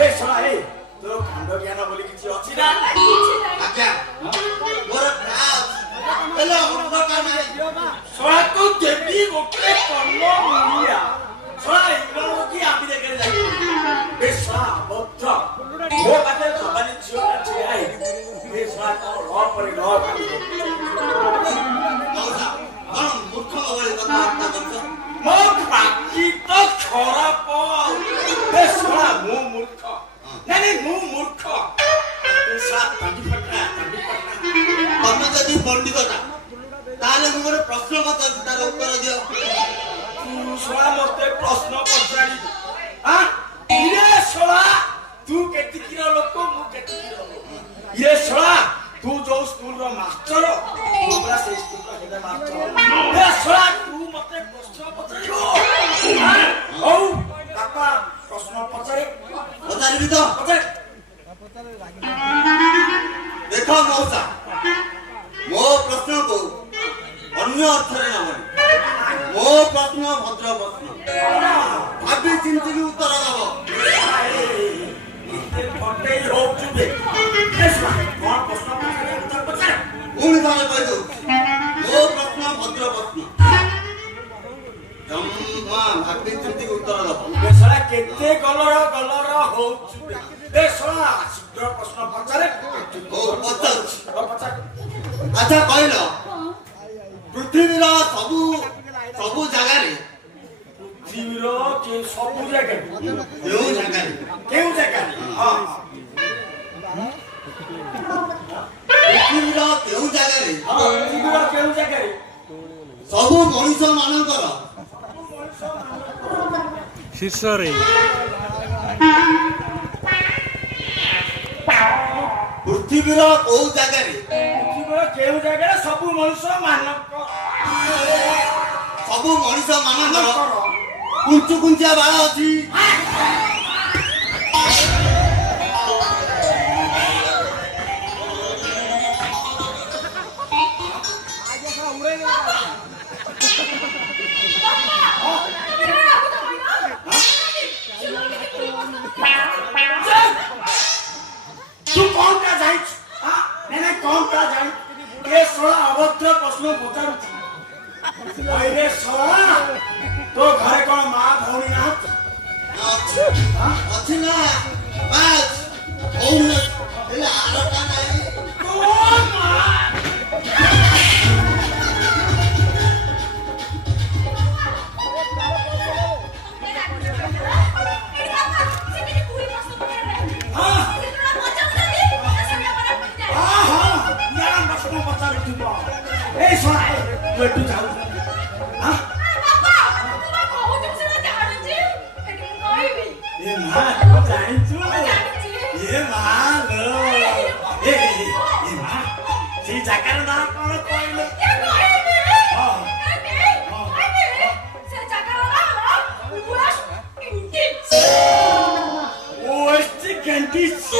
ए सोना ए तो कांड ज्ञान बोली किछि अछि ना आज्ञा मोर प्राउड हेलो मुख काने सोना तो देवी गोटे कल्लो मुनिया सोना इग्नो की आबि देखे जाई ए सोना बद्ध मो पाटे जवानी छियोटा छियाई ए सोना को र परे न मौसा हम मूर्ख बोली कथा करछ मो बाकी तो खराब ए सोना मो मूर्ख नहीं मु मूर्ख सात तंडी पटना तमे जदि पंडितटा ताले मु गोटे प्रश्न पचार तार उत्तर दियो तू सोना मते प्रश्न पचारी हां इरे सोना तू केति किलो लोक मु केति किलो ये सोना तू जो स्कूल रो मास्टर तू बड़ा से स्कूल रो हेड मास्टर ए सोना तू मते प्रश्न पचारियो ओ काका प्रश्न पचारे पचारिबि तो पचार देखो मौसा मो प्रश्न को अन्य अर्थ रे न मो प्रश्न भद्र प्रश्न भाबी चिंती उत्तर दबो इते फटे हो चुबे ऐसा कौन प्रश्न पचारे उत्तर पचार पुणी थाने कह दो मो प्रश्न भद्र प्रश्न जम्मा भाबी चिंती उत्तर दबो बेसरा केते गलर हो चुबे बेसरा शीघ्र प्रश्न पचारे ओ पचार पचार अच्छा कहलो पृथ्वीर सबु सबु जगह रे पृथ्वीर के सबु जगह केउ जगह रे केउ जगह हां पृथ्वीर केउ जगह रे पृथ्वीर केउ जगह रे सबु मनुष्य मानकर शीर्ष रे पृथ्वीर को जगह रे पृथ्वीर केउ जगह रे सबु मनुष्य मानकर कुंचु कुंचिया बाळ अछि तू कौन का जाई हां मैंने कौन का जाई ये सोना अभद्र प्रश्न पचारू अरे सोना तो घरे कोन मां भौणी ना अछि ना बस ओन एला आरटा नाही कौन मां ए सोना तू एटू जाऊ हां बाबा तू बा कहू तुम से जानु छी एटी मु कहबी ए मां तू जानिचू जानुची ए मां लो ए मां सी जाकर ना कोन कहले ए कहबी हां आबे से जगह ना उस इंटिच ओ एस्टी कैंटिस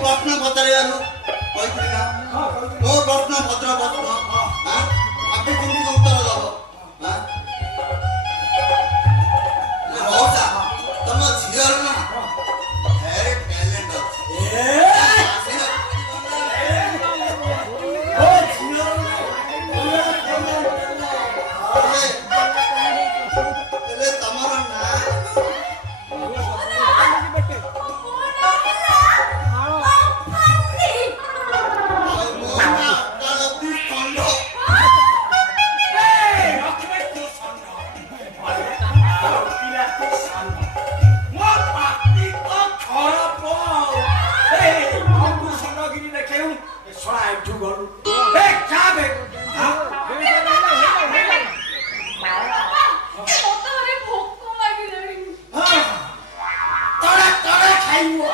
प्रश्न पचारिबानु कहिथिला मो प्रश्न भद्र प्रश्न हां आपे चिंती उत्तर दबो हां मौसा तम झियर ना वेरी टैलेंट अछि ओ झियर तमरो ना ମୋ ପାଟି ତ ଖରାପ ଏଇ ଅଙ୍କୁର ସଣ୍ଡଗିରି ଦେଖେଉ ଏ ଶଳା ଏଠୁ ଗଲୁ ଏ ଚାବେ ମତେ ଭୋକ ଲାଗିଲାଣି। ତଳେ ତଳେ ଖାଇବୁ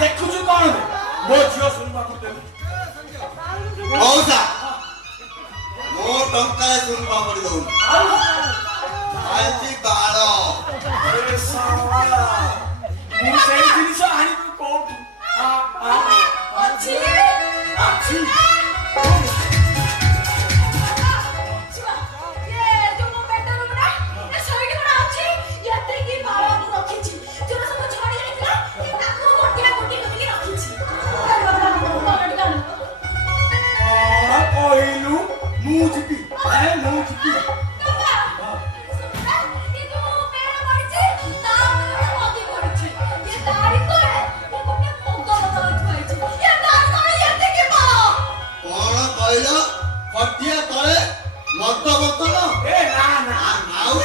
ଦେଖୁଛୁ କଣ ମୋ ଝିଅ ଶୁଣିବାକୁ ଦେବି ମଉସା ମୋ ଟଙ୍କାରେ ଶୁଣିବା ପଡ଼ି ଦଉନି ଆଜି ବାଳ ଏ ଶଳା ମୁଁ ସେଇ ଜିନିଷ ଆଣିବୁ କୋଉଠୁ ଅଛି ଅଛି କହିଲୁ ମୁଁ ଯିବି ମୁଁ ଯିବି କଣ କହିଲ ଖଟିଆ ତଳେ ମଦ ବୋତଲ ଏ ନା ନା ଆଉ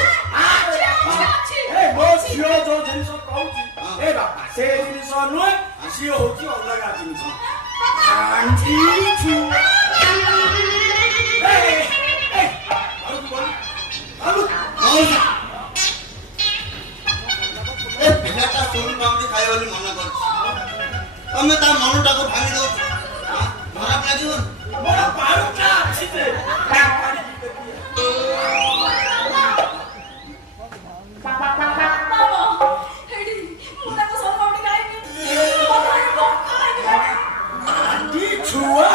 ଏ ମୋ ଝିଅ ଯୋଉ ଜିନିଷ କହୁଛି ଏ ବାପା ସେ ଜିନିଷ ନୁହେଁ ସିଏ ହଉଛି ଅଲଗା ଜିନିଷ ମଉସା ଏ ପିଲାଟା ଶୁଣି ପାଉନି ଖାଇବ ବୋଲି ମନା କରୁଛି ତମେ ତା ମନଟାକୁ ଭାଙ୍ଗି ଦଉଛ ଖରାପ ଲାଗିବନି ମୋର ପାରୁଟା ଅଛି ଯେ ଛୁଆ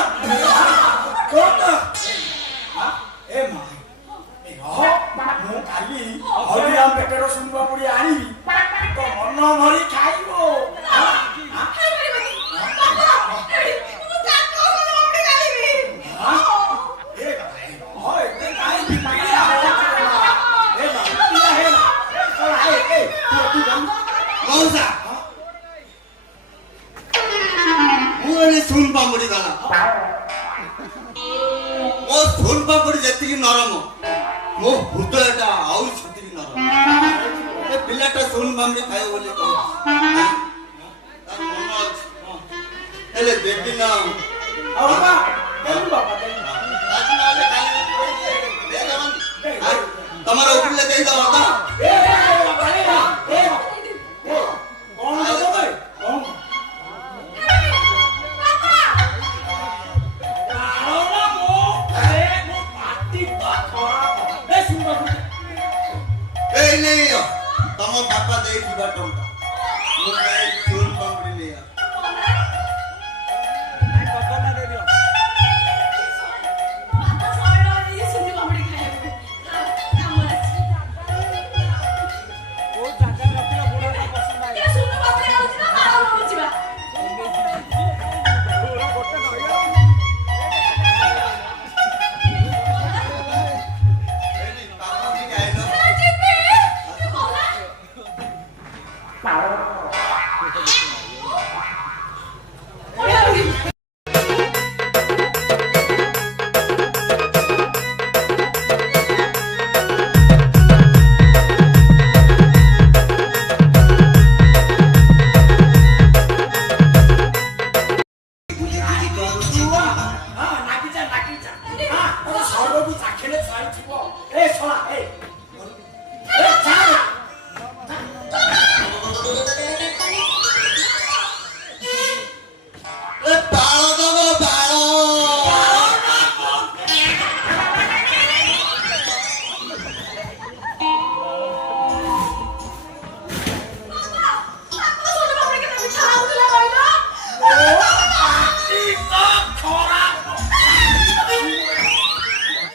ଏ ମା ମୁଁ କାଲି ହରିଆ ପେଟର ଶୁଣିବା ପଡି ଆଣିବି ତ ମନ ଭରି ଖାଇବ ମଉସା ମୁଁ ଏଠି ଶୁନ ପାମ୍ପଡି ଗଲା ମୋ ଶୁନ ପାମ୍ପଡି ଯେତିକି ନରମ ମୋ ହୃଦୟଟା ଆଉ ସେତିକି ନରମ ଏ ପିଲାଟା ଶୁନ ପାମ୍ପଡି ଖାଇବ ବୋଲି କହୁଛି ତାର ମନ ଅଛି ହେଲେ ଦେବି ନା ତମର ଉଠିଲେ ଦେଇଦବ ତ ଏଇ ନେଇ ତମ ବାପା ଦେଇଥିବା ଟଙ୍କା ମୁଁ ଶୁନ ପାମ୍ପଡି ନେଇ Wow.